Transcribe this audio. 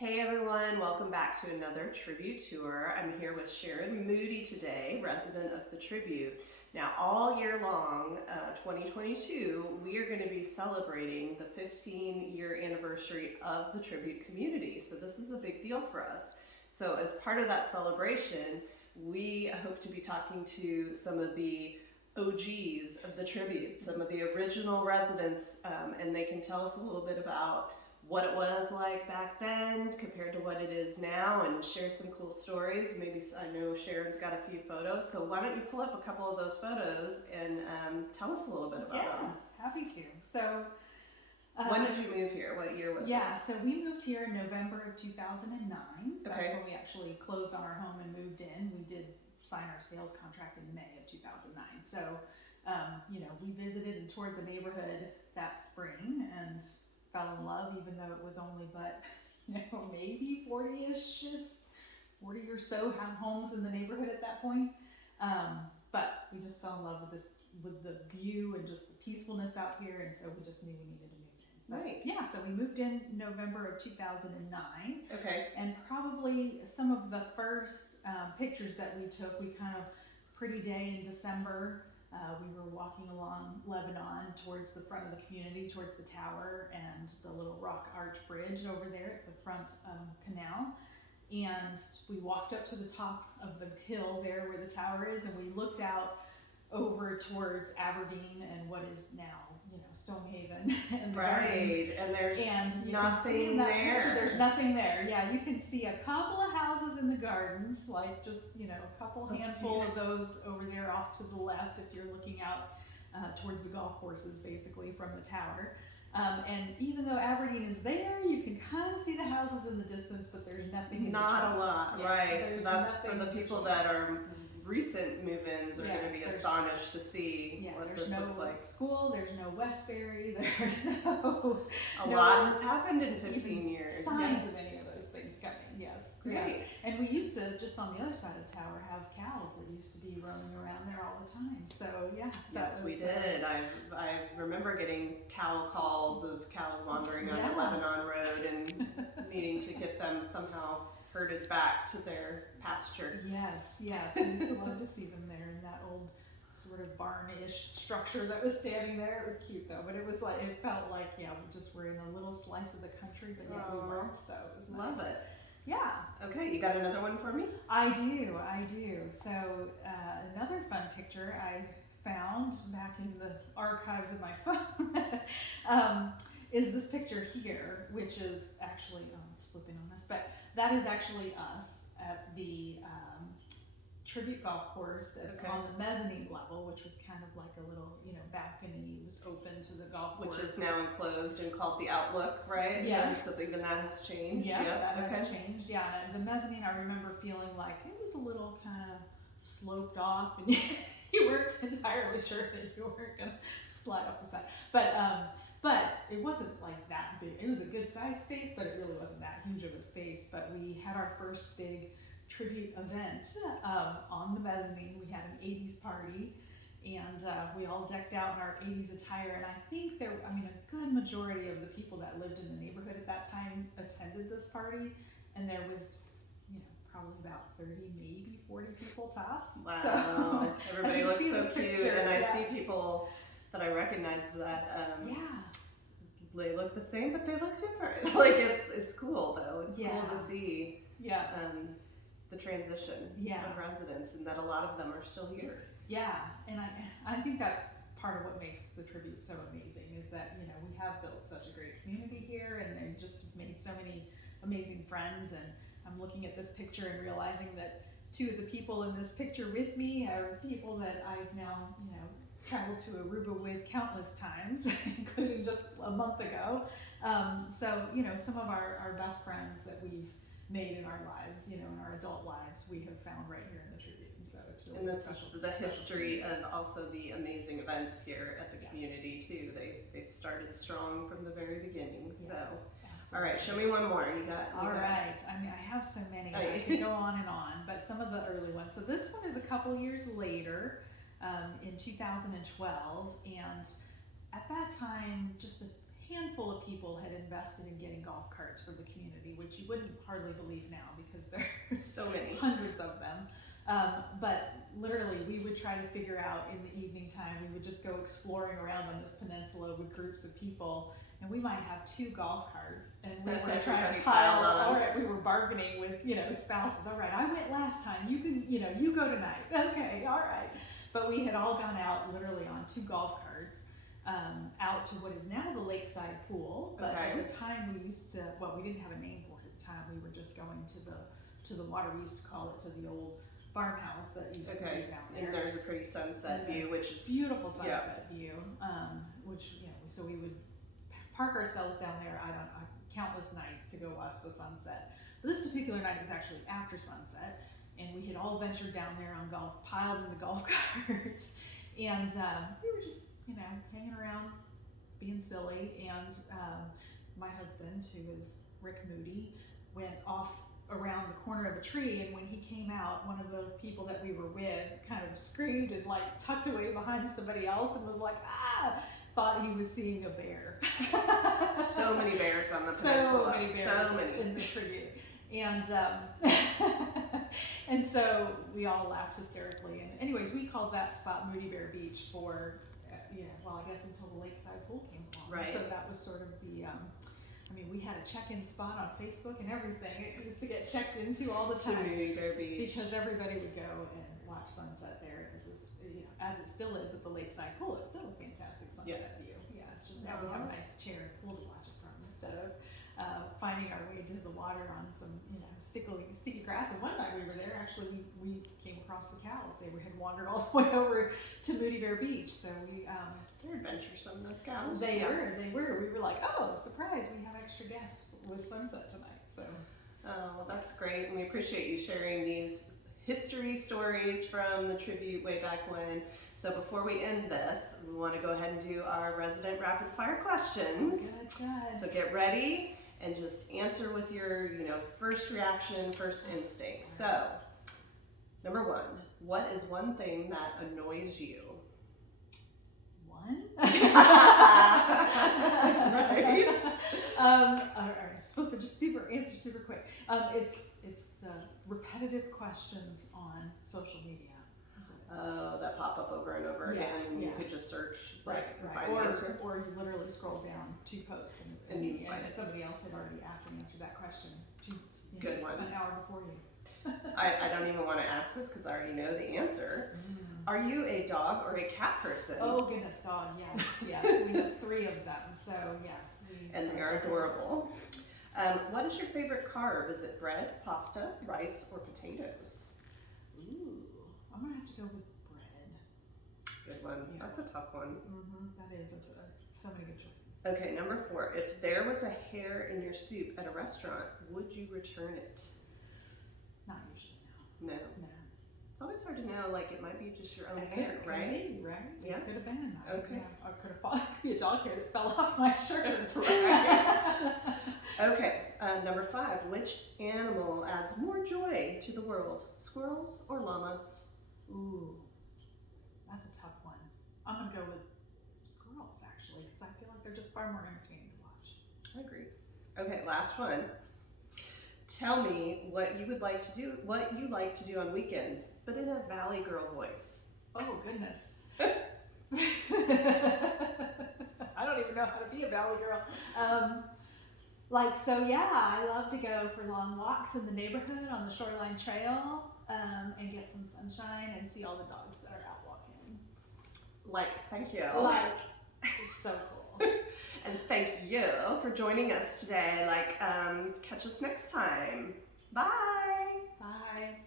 Hey everyone, welcome back to another tribute tour. I'm here with Sharon Moody today, resident of the Tribute. Now all year long, 2022, we are going to be celebrating the 15-year anniversary of the Tribute community. So this is a big deal for us. So as part of that celebration, we hope to be talking to some of the OGs of the Tribute, some of the original residents, and they can tell us a little bit about what it was like back then compared to what it is now, and share some cool stories. Maybe I know Sharon's got a few photos, so why don't you pull up a couple of those photos and tell us a little bit about them. Happy to. So when did you move here? What year was it? Yeah, so we moved here in November of 2009. That's Okay. when we actually closed on our home and moved in. We did sign our sales contract in May of 2009. So, we visited and toured the neighborhood that spring and fell in love, even though it was only maybe 40-ish, 40 or so homes in the neighborhood at that point. But we just fell in love with the view and just the peacefulness out here, and so we just knew we needed to move in. Nice. Yeah, so we moved in November of 2009. Okay. And probably some of the first pictures that we took, we kind of, pretty day in December, we were walking along Lebanon towards the front of the community, towards the tower and the little rock arch bridge over there at the front canal. And we walked up to the top of the hill there where the tower is, and we looked out over towards Aberdeen and what is now, Stonehaven and the gardens. And there's nothing there. there. There's nothing there. Yeah, you can see a couple of houses in the gardens, like just, a couple handful of those over there off to the left if you're looking out towards the golf courses, basically, from the tower. And even though Aberdeen is there, you can kind of see the houses in the distance, but there's nothing in Not a lot, yeah, right. So that's for the in people that are recent move-ins are going to be astonished to see what this looks like. School, there's no Westbury, there's no... A lot has happened in 15 years. Signs of any of those things coming, yes. Great. Yes. And we used to, just on the other side of the tower, have cows that used to be roaming around there all the time. So, yeah. Yes, we did. I remember getting cow calls of cows wandering on the Lebanon Road and needing to get them somehow herded back to their pasture. Yes. We used to love to see them there in that old sort of barn-ish structure that was standing there. It was cute though, but it felt like, we just were in a little slice of the country, but yet we weren't, so it was nice. Love it. Yeah. Okay, you got another one for me? I do. So another fun picture I found back in the archives of my phone is this picture here, which is actually, it's flipping on this, but that is actually us at the Tribute golf course on the mezzanine level, which was kind of like a little, balcony. It was open to the golf course. Which is now enclosed and called the Outlook, right? Yes. So even that has changed. Yeah, that has changed. Yeah, and the mezzanine, I remember feeling like it was a little kind of sloped off, and you weren't entirely sure that you weren't going to slide off the side. But it wasn't like that big. It was a good sized space, but it really wasn't that huge of a space. But we had our first big Tribute event on the mezzanine. We had an 80s party, and we all decked out in our 80s attire. And I think a good majority of the people that lived in the neighborhood at that time attended this party, and there was, probably about 30, maybe 40 people tops. Wow, so, everybody looks so cute, picture, and I see people that I recognize that they look the same, but they look different. Like it's cool though. It's cool to see. The transition of residents, and that a lot of them are still here. Yeah, and I think that's part of what makes the Tribute so amazing, is that we have built such a great community here, and they've just made so many amazing friends. And I'm looking at this picture and realizing that two of the people in this picture with me are people that I've now traveled to Aruba with countless times, including just a month ago. So some of our best friends that we've made in our lives, in our adult lives, we have found right here in the Tribute, and so it's really special. And this is the history of also the amazing events here at the community too. They started strong from the very beginning. So, all right, show me one more. You got. Right. I have so many. I could go on and on, but some of the early ones. So this one is a couple years later, in 2012, and at that time, just a handful of people had invested in getting golf carts for the community, which you wouldn't hardly believe now because there's So many. hundreds of them. But literally, we would try to figure out in the evening time, we would just go exploring around on this peninsula with groups of people, and we might have 2 golf carts, and we were trying to pile on. all right, we were bargaining with, spouses. All right, I went last time. You can, you go tonight. Okay, all right. But we had all gone out literally on 2 golf carts, out to what is now the lakeside pool. But at the time we used to, well, we didn't have a name for it at the time. We were just going to the water. We used to call it to the old farmhouse that used to be down there. And there's a pretty sunset view, which is beautiful sunset view. Which so we would park ourselves down there. Countless nights to go watch the sunset. But this particular night was actually after sunset, and we had all ventured down there on piled into golf carts, and we were just hanging around, being silly. And my husband, who is Rick Moody, went off around the corner of a tree, and when he came out, one of the people that we were with kind of screamed and tucked away behind somebody else and was like, thought he was seeing a bear. So many bears on the peninsula. So many bears in the tribute. And and so we all laughed hysterically. And anyways, we called that spot Moody Bear Beach for, I guess until the lakeside pool came along. Right. So that was sort of the, we had a check-in spot on Facebook and everything. It used to get checked into all the time. Moody Bear Beach. Because everybody would go and watch sunset there, as it still is at the lakeside pool. It's still a fantastic sunset view. Yeah, it's just now we have a nice chair and pool to watch it from instead of finding our way to the water on some sticky grass. And one night we were there, actually we came across the cows. They had wandered all the way over to Moody Bear Beach. So they're adventuresome, those cows. They were. We were like, oh, surprise! We have extra guests with sunset tonight. So. Oh, well, that's great, and we appreciate you sharing these history stories from the tribute way back when. So before we end this, we want to go ahead and do our resident rapid fire questions. Good. So get ready and just answer with your, first reaction, first instinct. So, number 1, what is one thing that annoys you? One? Right? I'm supposed to just answer super quick. It's the repetitive questions on social media. That pop up over and over again, and you could just search, and find the answer. Or you literally scroll down 2 posts and you find it. Somebody else had already asked and answered that question Good one. an hour before you. I don't even want to ask this because I already know the answer. Are you a dog or a cat person? Oh goodness, dog, yes. We have 3 of them, so yes. And they are adorable. What is your favorite carb? Is it bread, pasta, rice, or potatoes? Ooh, I'm gonna have to go with bread. Good one. Yeah. That's a tough one. That is. So many good choices. Okay, number 4. If there was a hair in your soup at a restaurant, would you return it? Not usually, No. no. It's always hard to know, it might be just your own hair, right? Right? Yeah. It could have been. Okay. Yeah, it could be a dog hair that fell off my shirt. Right. Okay, number 5. Which animal adds more joy to the world? Squirrels or llamas? Ooh, that's a tough one. I'm gonna go with squirrels actually, because I feel like they're just far more entertaining to watch. I agree. Okay, last one. Tell me what you like to do on weekends, but in a Valley Girl voice. Oh goodness. I don't even know how to be a Valley Girl. I love to go for long walks in the neighborhood on the Shoreline Trail, and get some sunshine and see all the dogs that are out walking. Thank you. It's so cool. And thank you for joining us today. Catch us next time. Bye. Bye.